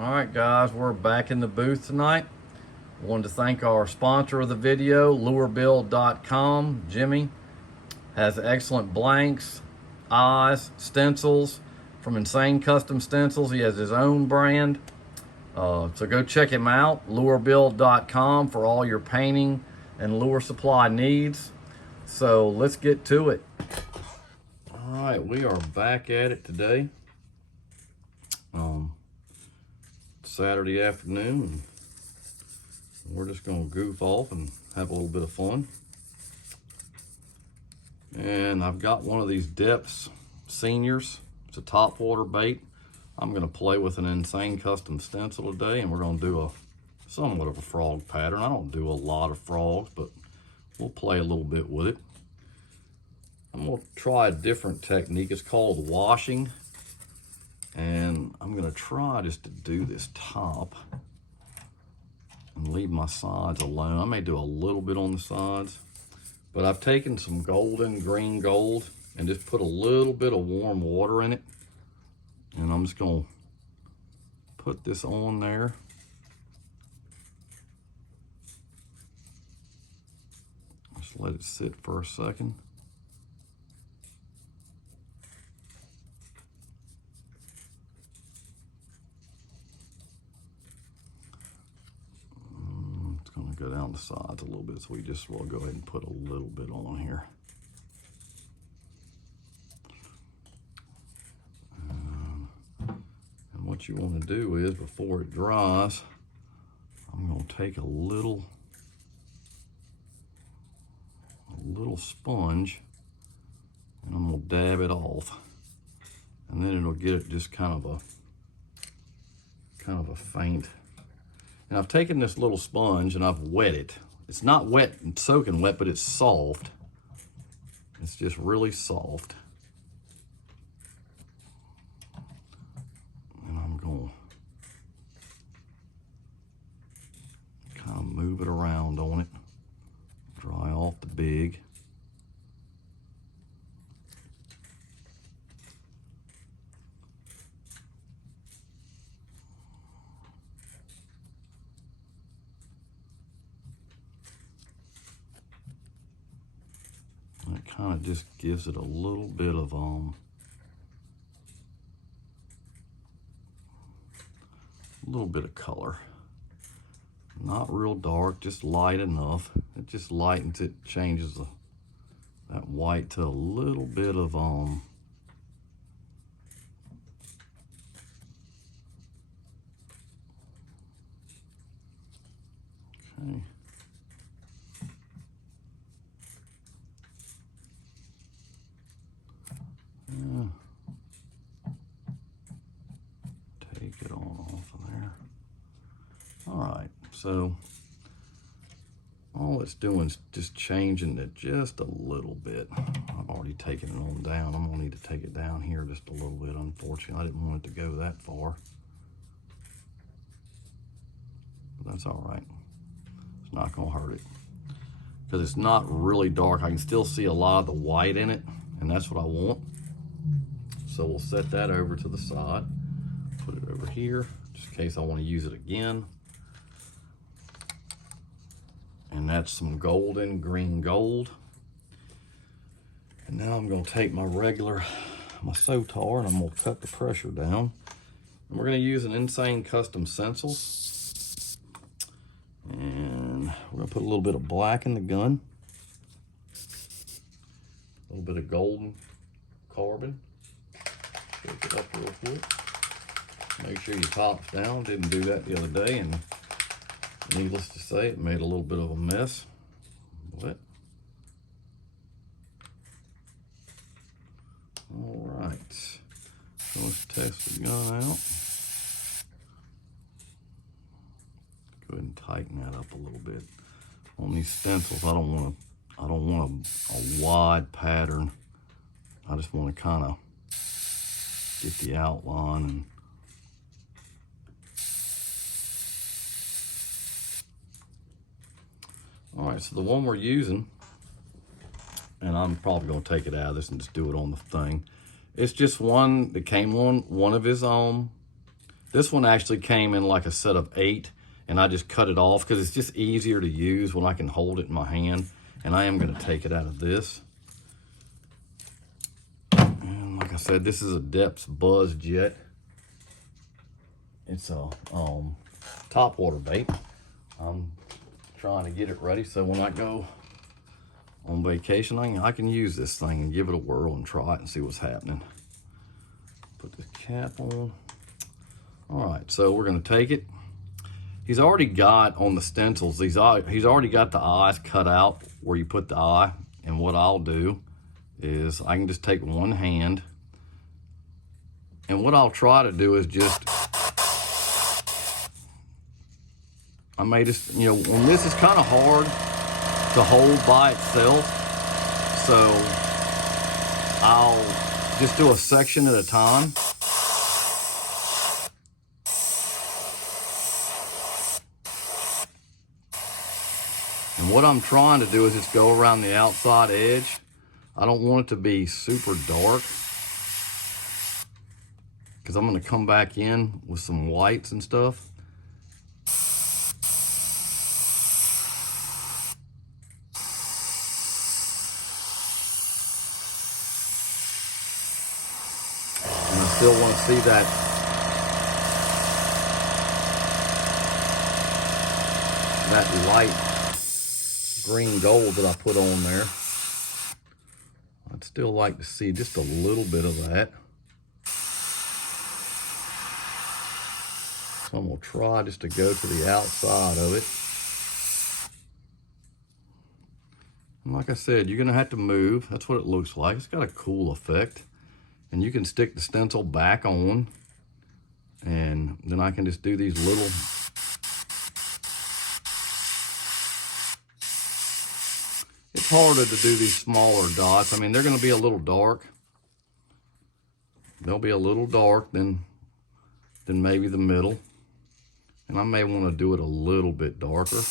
All right, guys, we're back in the booth tonight. Wanted to thank our sponsor of the video, lurebuild.com. Jimmy has excellent blanks, eyes, stencils from Insane Custom Stencils. He has his own brand. So go check him out, lurebuild.com, for all your painting and lure supply needs. So let's get to it. All right, we are back at it today. Saturday afternoon. We're just gonna goof off and have a little bit of fun. And I've got one of these Depths Seniors. It's a topwater bait. I'm gonna play with an Insane Custom Stencil today, and we're gonna do a somewhat of a frog pattern. I don't do a lot of frogs, but we'll play a little bit with it. I'm gonna try a different technique. It's called washing. And I'm gonna try just to do this top and leave my sides alone. I may do a little bit on the sides, but I've taken some golden green gold and just put a little bit of warm water in it. And I'm just gonna put this on there. Just let it sit for a second. Go down the sides a little bit, so we just will go ahead and put a little bit on here. And what you want to do is, before it dries, I'm going to take a little sponge, and I'm going to dab it off, and then it'll get it just kind of a faint. And I've taken this little sponge and I've wet it. It's not wet and soaking wet, but it's soft. It's just really soft. And I'm going to kind of move it around on it. Dry off the big. It kind of just gives it a little bit of color. Not real dark, just light enough. It just lightens it, changes that white to a little bit of okay. Take it on off of there. All right, so all it's doing is just changing it just a little bit. I've already taken it on down. I'm gonna need to take it down here just a little bit. Unfortunately, I didn't want it to go that far. But that's all right. It's not gonna hurt it. Because it's not really dark. I can still see a lot of the white in it, and that's what I want. So we'll set that over to the side. Put it over here, just in case I want to use it again. And that's some golden green gold. And now I'm going to take my Sotar, and I'm going to cut the pressure down. And we're going to use an Insane Custom Stencil. And we're going to put a little bit of black in the gun. A little bit of golden carbon. Shake it up real quick. Make sure your top's down. Didn't do that the other day, and needless to say, it made a little bit of a mess. But all right, so let's test the gun out. Go ahead and tighten that up a little bit. On these stencils, I don't want a wide pattern. I just want to kind of get the outline. And all right, so the one we're using, and I'm probably going to take it out of this and just do it on the thing. It's just one that came on one of his This one actually came in like a set of 8, and I just cut it off because it's just easier to use when I can hold it in my hand. And I am going to take it out of this. And like I said, this is a Depths Buzz Jet. It's a topwater bait. I'm trying to get it ready so when I go on vacation, I can use this thing and give it a whirl and try it and see what's happening. Put the cap on. All right, so we're gonna take it. He's already got on the stencils, he's already got the eyes cut out where you put the eye. And what I'll do is I can just take one hand, and what I'll try to do is just, I may just, you know, when this is kind of hard to hold by itself, so I'll just do a section at a time. And what I'm trying to do is just go around the outside edge. I don't want it to be super dark because I'm going to come back in with some whites and stuff. And I still want to see that light green gold that I put on there. I'd still like to see just a little bit of that. So I'm gonna try just to go to the outside of it. And like I said, you're gonna have to move. That's what it looks like. It's got a cool effect. And you can stick the stencil back on, and then I can just do these little It's harder to do these smaller dots. I mean, they're going to be a little dark. They'll be a little dark than maybe the middle. And I may want to do it a little bit darker.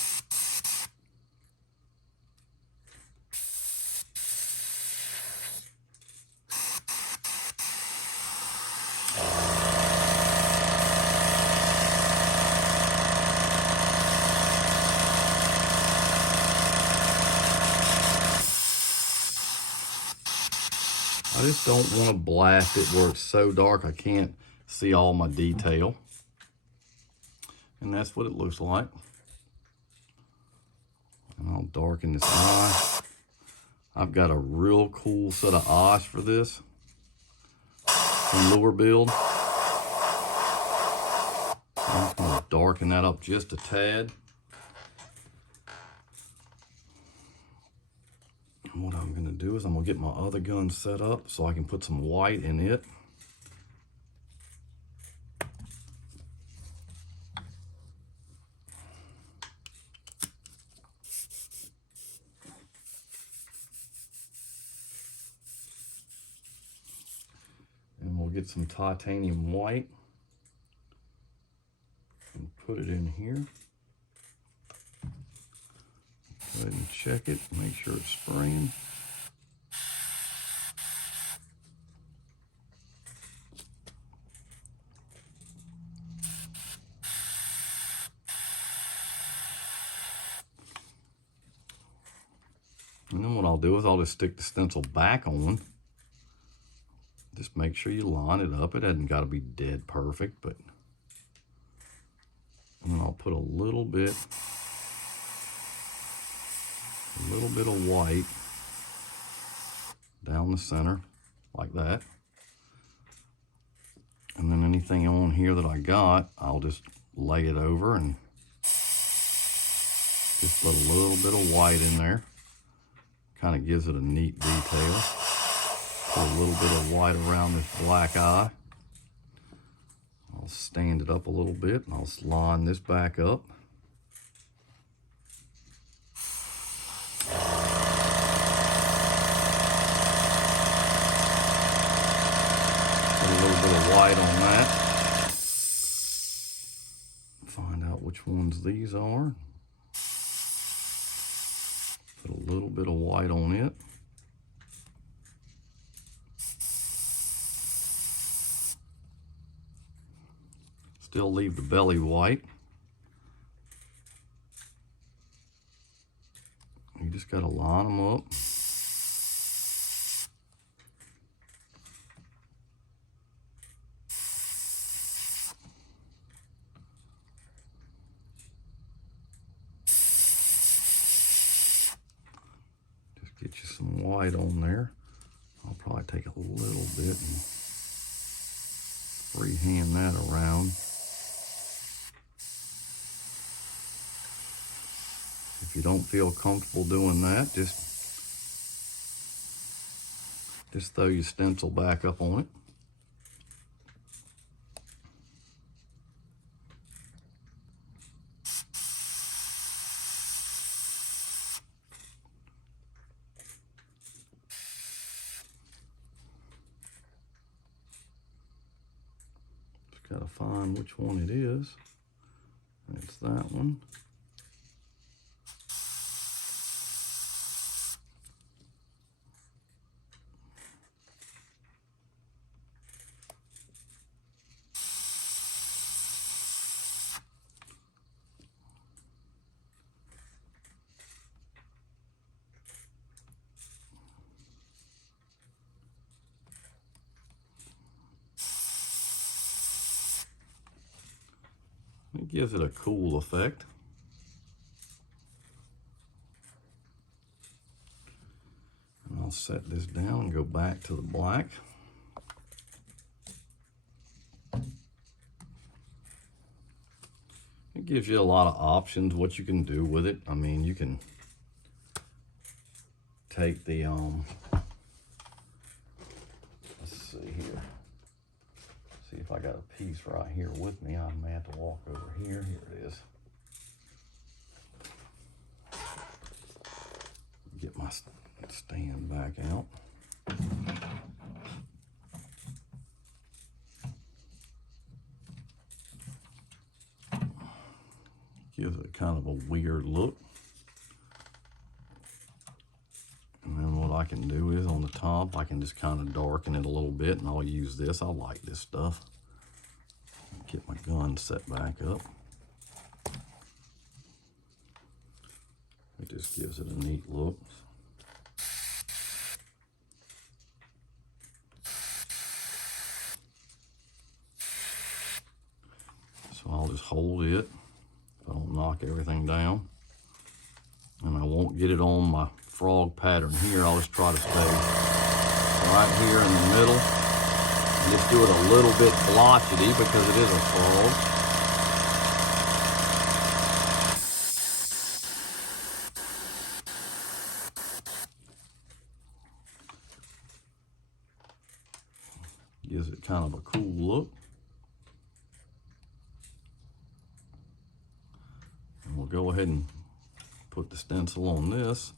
I just don't want to blast it where it's so dark I can't see all my detail. And that's what it looks like. And I'll darken this eye. I've got a real cool set of eyes for this from Lure Build. I'm just going to darken that up just a tad. And what I'm going to do is I'm going to get my other gun set up so I can put some white in it. And we'll get some titanium white and put it in here. Go ahead and check it, make sure it's spraying. And then what I'll do is I'll just stick the stencil back on. Just make sure you line it up. It hasn't got to be dead perfect, but and then I'll put a little bit of white down the center like that. And then anything on here that I got, I'll just lay it over and just put a little bit of white in there. Kind of gives it a neat detail. Put a little bit of white around this black eye. I'll stand it up a little bit and I'll line this back up. Put a little bit of white on that. Find out which ones these are. Put a little bit of white on it. Still leave the belly white. You just got to line them up. Just get you some white on there. I'll probably take a little bit and freehand that around. If you don't feel comfortable doing that, just throw your stencil back up on it. Just gotta find which one it is. It's that one. It gives it a cool effect. And I'll set this down and go back to the black. It gives you a lot of options what you can do with it. I mean, you can take the let's see here. See if I got a piece right here with me. I may have to walk over here. Here it is. Get my stand back out. Gives it kind of a weird look. And then what I can do is on the top, I can just kind of darken it a little bit, and I'll use this. I like this stuff. Get my gun set back up. It just gives it a neat look. So I'll just hold it. I don't knock everything down. And I won't get it on my frog pattern here. I'll just try to stay right here in the middle. And just do it a little bit blotchety because it is a frog. Gives it kind of a cool look. And we'll go ahead and put the stencil on this,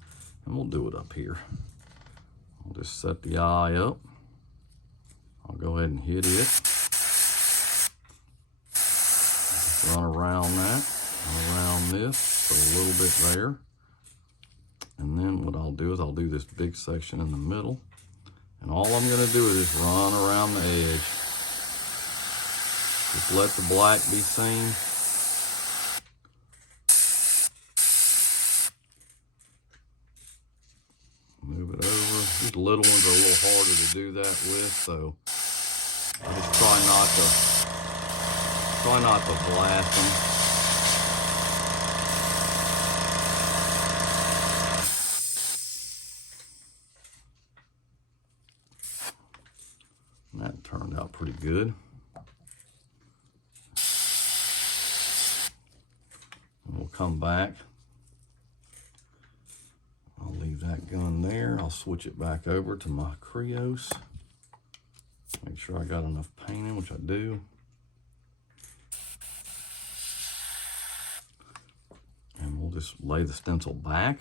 and we'll do it up here. I'll just set the eye up. I'll go ahead and hit it. Just run around that, around this, put a little bit there. And then what I'll do is I'll do this big section in the middle. And all I'm gonna do is just run around the edge. Just let the black be seen. Move it over. These little ones are a little harder to do that with, so I just try not to blast them. And that turned out pretty good. And we'll come back. I'll leave that gun there. I'll switch it back over to my Creos. Make sure I got enough paint in, which I do. And we'll just lay the stencil back.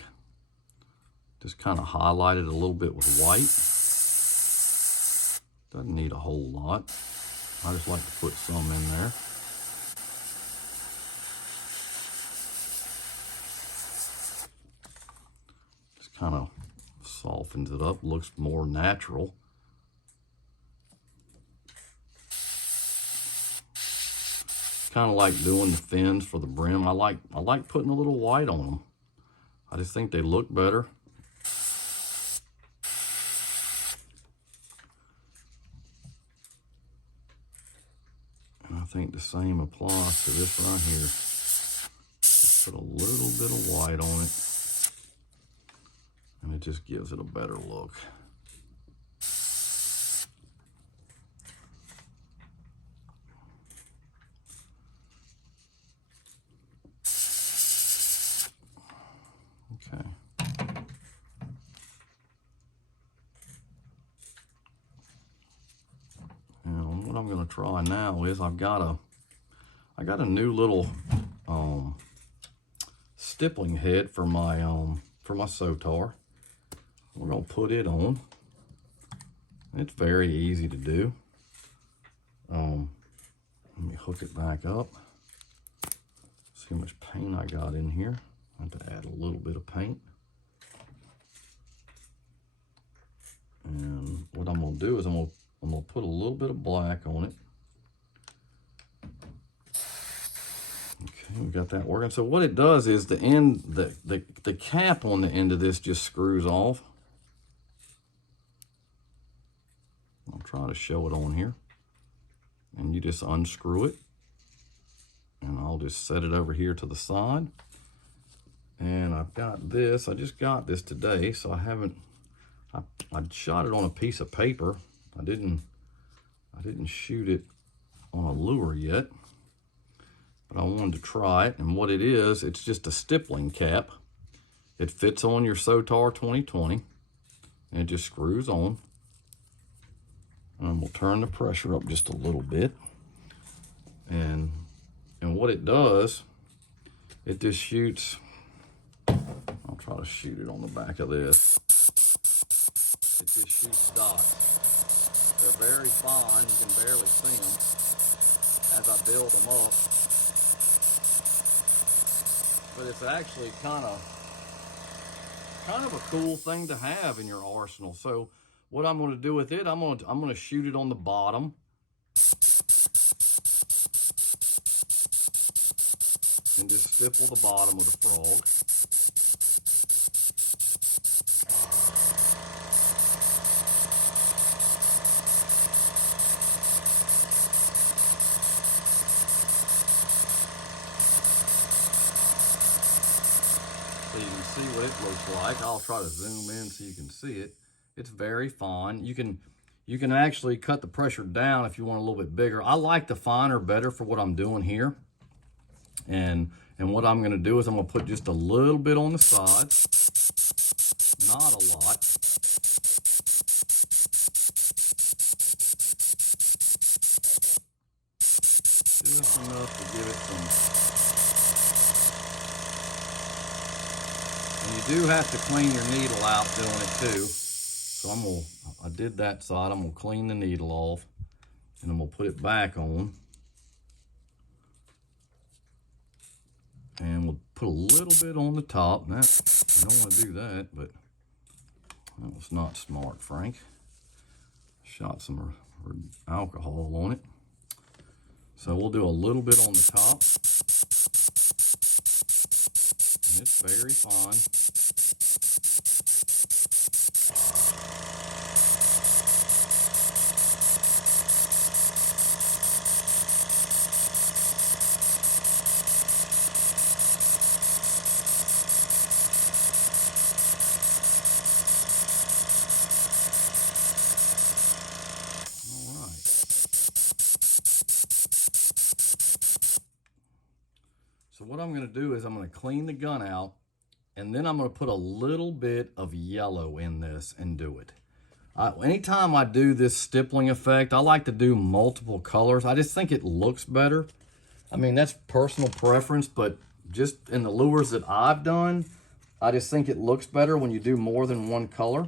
Just kind of highlight it a little bit with white. Doesn't need a whole lot. I just like to put some in there. Just kind of softens it up, looks more natural. kind of like doing the fins for the brim. I like putting a little white on them. I just think they look better. And I think the same applies to this right here. Just put a little bit of white on it, and it just gives it a better look. Okay. And what I'm going to try now is I got a new little stippling head for my Sotar. We're going to put it on. It's very easy to do. Let me hook it back up. See how much paint I got in here. I have to add a little bit of paint. And what I'm going to do is I'm going to put a little bit of black on it. Okay, we got that working. So what it does is the cap on the end of this just screws off. I'll try to show it on here. And you just unscrew it. And I'll just set it over here to the side. And I've got this, I just got this today, so I shot it on a piece of paper. I didn't shoot it on a lure yet, but I wanted to try it. And what it is, it's just a stippling cap. It fits on your Sotar 2020, and it just screws on. And we'll turn the pressure up just a little bit. And what it does, it just shoots. I'll try to shoot it on the back of this. It just shoots dots. They're very fine. You can barely see them as I build them up. But it's actually kind of a cool thing to have in your arsenal. So what I'm going to do with it, I'm going to shoot it on the bottom. And just stipple the bottom of the frog. So you can see what it looks like. I'll try to zoom in so you can see it. It's very fine. You can actually cut the pressure down if you want a little bit bigger. I like the finer better for what I'm doing here. And what I'm going to do is I'm going to put just a little bit on the sides, not a lot. Just enough to give it some. And you do have to clean your needle out doing it too. So I did that side. I'm going to clean the needle off, and I'm going to put it back on. And we'll put a little bit on the top. Now, you don't want to do that, but that was not smart, Frank. Shot some alcohol on it. So we'll do a little bit on the top. And it's very fine. So what I'm going to do is I'm going to clean the gun out, and then I'm going to put a little bit of yellow in this and do it. Anytime I do this stippling effect, I like to do multiple colors. I just think it looks better. I mean, that's personal preference, but just in the lures that I've done, I just think it looks better when you do more than one color.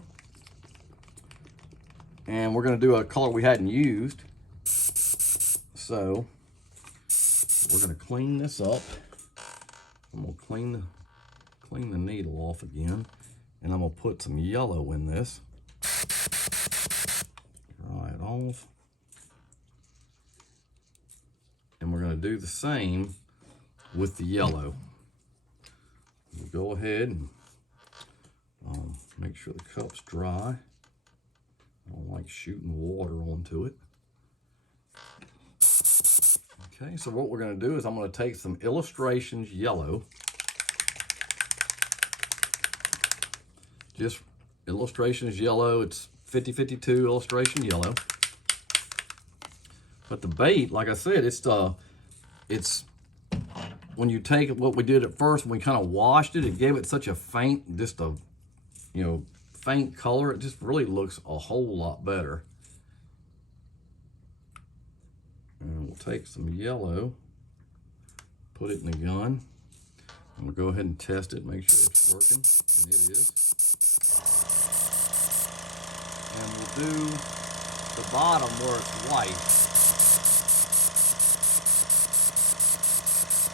And we're going to do a color we hadn't used. So we're going to clean this up. I'm going to clean the needle off again, and I'm going to put some yellow in this. Dry it off. And we're going to do the same with the yellow. We'll go ahead and make sure the cup's dry. I don't like shooting water onto it. Okay, so what we're going to do is I'm going to take some Illustrations yellow. Just Illustrations yellow. It's 5052 Illustration yellow. But the bait, like I said, it's when you take what we did at first, when we kind of washed it, it gave it such a faint, just a, you know, faint color. It just really looks a whole lot better. And we'll take some yellow, put it in the gun, and we'll go ahead and test it, make sure it's working, and it is. And we'll do the bottom where it's white.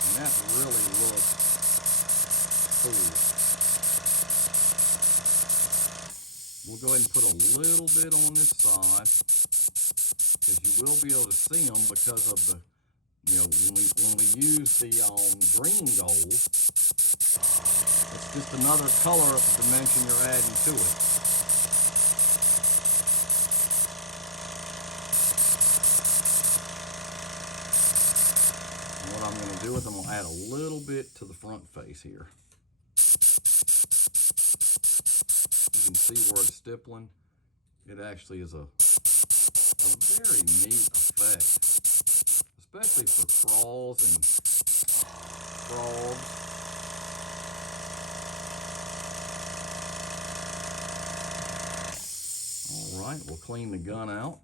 And that really looks cool. We'll go ahead and put a little bit on this side, because you will be able to see them because of the, you know, when we use the green gold, it's just another color dimension you're adding to it. And what I'm going to do is I'm going to add a little bit to the front face here. You can see where it's stippling. It actually is a very neat effect, especially for crawls and frogs. All right, we'll clean the gun out.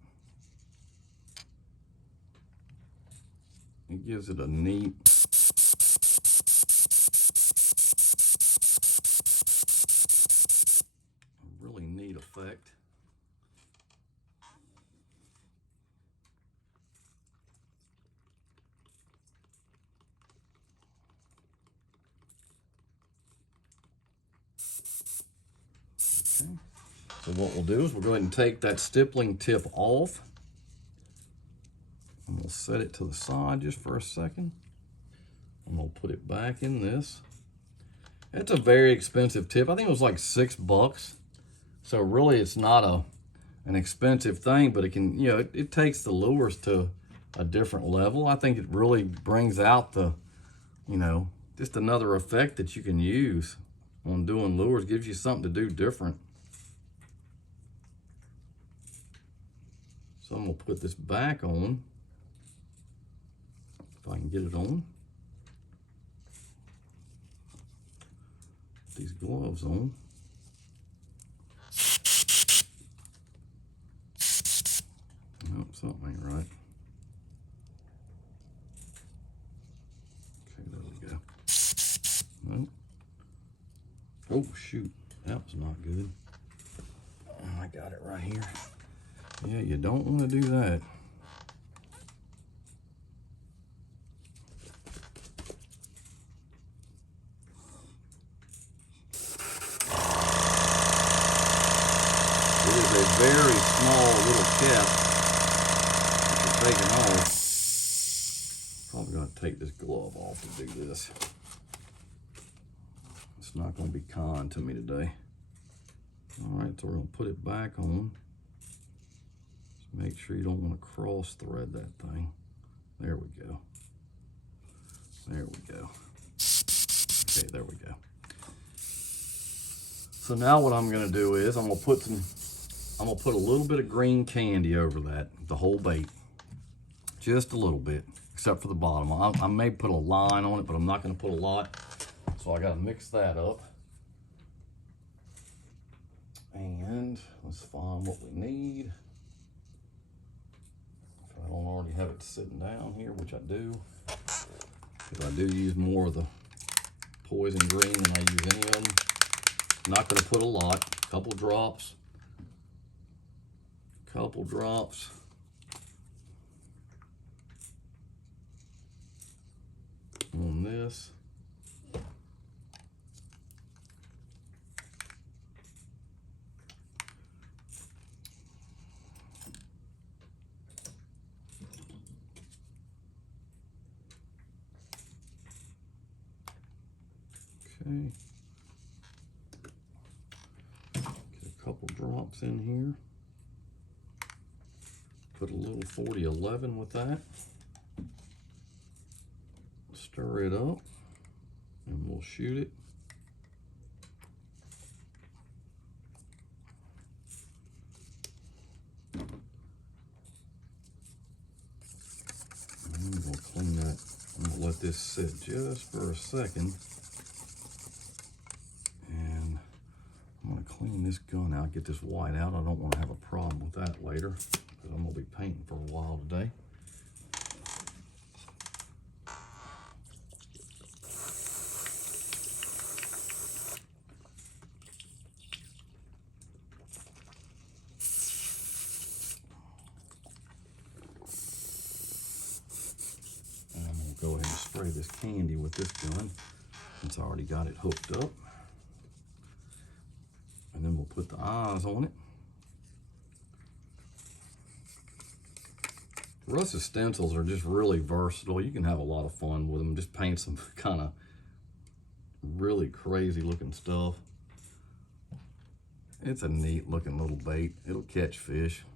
It gives it a neat, really neat effect. Okay. So what we'll do is we'll go ahead and take that stippling tip off. And we'll set it to the side just for a second. And we'll put it back in this. It's a very expensive tip. I think it was like $6. So really it's not an expensive thing, but it can, you know, it takes the lures to a different level. I think it really brings out the, you know, just another effect that you can use on doing lures. Gives you something to do different. So I'm gonna put this back on, if I can get it on. Put these gloves on. Nope, something ain't right. Okay, there we go. Nope. Oh shoot, that was not good. Oh, I got it right here. Yeah, you don't want to do that. It is a very small little cap that you're taking off. Probably going to take this glove off to do this. It's not going to be kind to me today. All right, so we're going to put it back on. Make sure you don't want to cross thread that thing. There we go. There we go. Okay, there we go. So now what I'm gonna do is I'm gonna put a little bit of green candy over that, the whole bait. Just a little bit, except for the bottom. I may put a line on it, but I'm not gonna put a lot. So I gotta mix that up. And let's find what we need. I don't already have it sitting down here, which I do, because I do use more of the poison green than I use any of them. Not going to put a lot, couple drops on this. Okay. Get a couple drops in here. Put a little 4011 with that. Stir it up, and we'll shoot it. And we'll clean that. I'm gonna let this sit just for a second. And I'm gonna clean this gun out, get this white out. I don't want to have a problem with that later, because I'm gonna be painting for a while today. Go ahead and spray this candy with this gun since I already got it hooked up. And then we'll put the eyes on it. Russ's stencils are just really versatile. You can have a lot of fun with them. Just paint some kind of really crazy looking stuff. It's a neat looking little bait. It'll catch fish.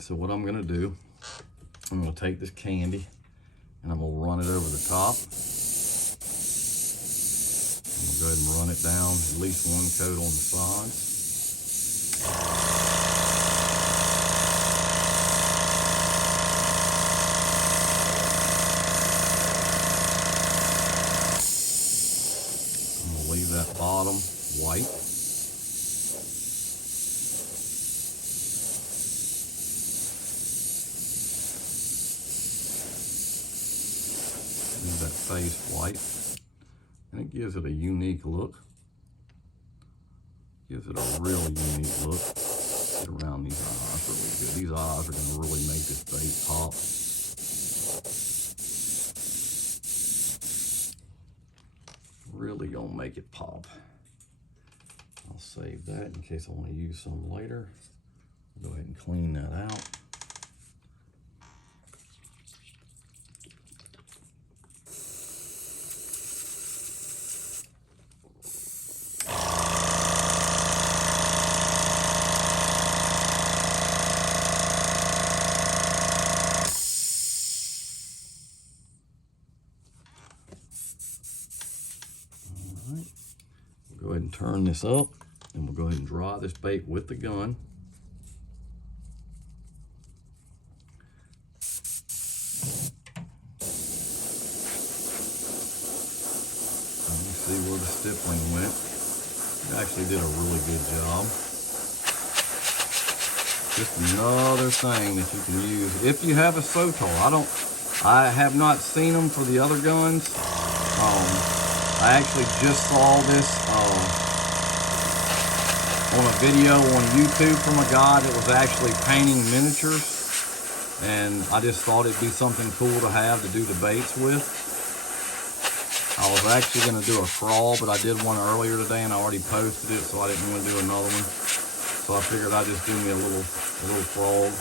So what I'm gonna do, I'm gonna take this candy and I'm gonna run it over the top. I'm gonna go ahead and run it down, at least one coat on the sides. I'm gonna leave that bottom white. That face white, and it gives it a unique look. Gives it a really unique look. Get around these eyes really good. These eyes are going to really make this bait pop. Really going to make it pop. I'll save that in case I want to use some later. I'll go ahead and clean that out. Go ahead and turn this up, and we'll go ahead and dry this bait with the gun. You see where the stippling went. It actually did a really good job. Just another thing that you can use if you have a Sotar. I have not seen them for the other guns. I actually just saw this on a video on YouTube from a guy that was actually painting miniatures, and I just thought it'd be something cool to have to do the baits with. I was actually going to do a crawl, but I did one earlier today and I already posted it, so I didn't want to do another one. So I figured I'd just do me a little frog.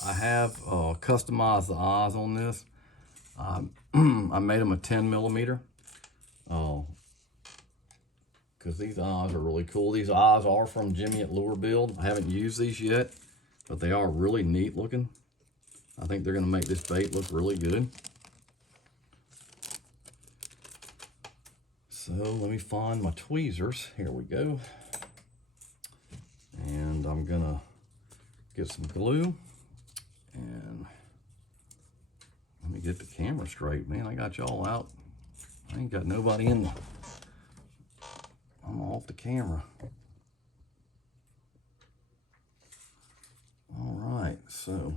I have customized the eyes on this. I made them a 10 millimeter. Because these eyes are really cool. These eyes are from Jimmy at Lure Build. I haven't used these yet, but they are really neat looking. I think they're going to make this bait look really good. So let me find my tweezers. Here we go. And I'm gonna get some glue, and let me get the camera straight. Man, I got y'all out. I ain't got nobody in the, I'm off the camera. All right, so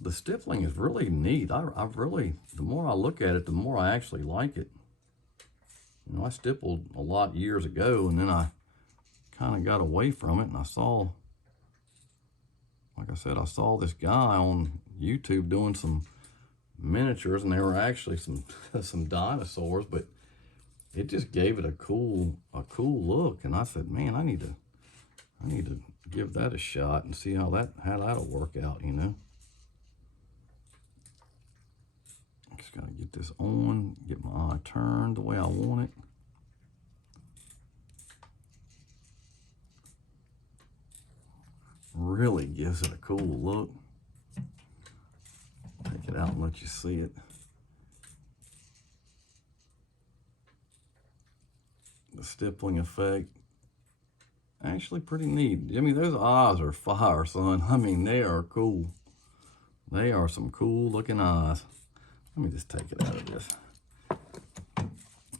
the stippling is really neat. I really, the more I look at it, the more I actually like it. You know, I stippled a lot years ago, and then I kind of got away from it, and I saw, like I said, I saw this guy on YouTube doing some miniatures, and they were actually some dinosaurs, but it just gave it a cool look. And I said, man, I need to give that a shot and see how that'll work out, you know. Just gotta get this on, get my eye turned the way I want it. Really gives it a cool look. Take it out and let you see it. The stippling effect, actually pretty neat. I mean, those eyes are fire, son. I mean, they are cool. They are some cool looking eyes. Let me just take it out of this.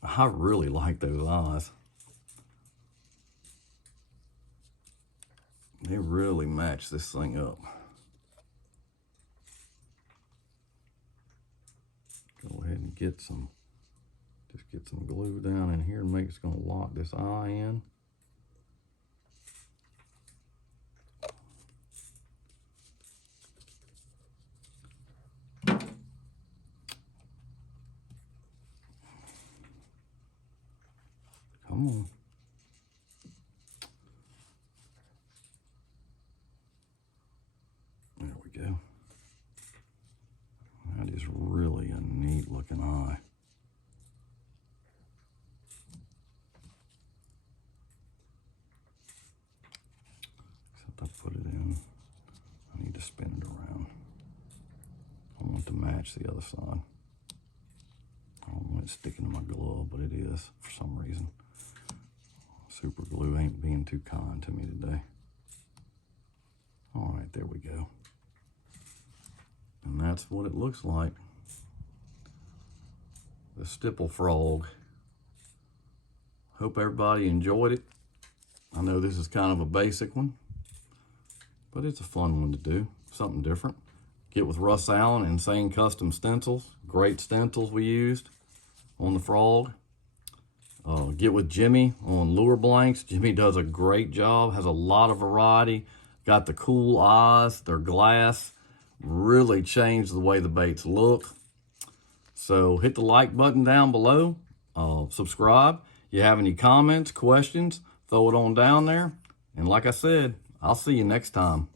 I really like those eyes. They really match this thing up. Go ahead and get some glue down in here and make it's gonna lock this eye in. Come on. There we go. That is really a neat looking eye. Except I put it in. I need to spin it around. I want to match the other side. I don't want it sticking to my glove, but it is for some reason. Super glue ain't being too kind to me today. All right, there we go. And that's what it looks like. The stipple frog. Hope everybody enjoyed it. I know this is kind of a basic one, but it's a fun one to do. Something different. Get with Russ Allen, Insane Custom Stencils. Great stencils we used on the frog. Get with Jimmy on lure blanks. Jimmy does a great job, has a lot of variety. Got the cool eyes, they're glass. Really changed the way the baits look. So hit the like button down below. Subscribe. If you have any comments, questions, throw it on down there. And like I said, I'll see you next time.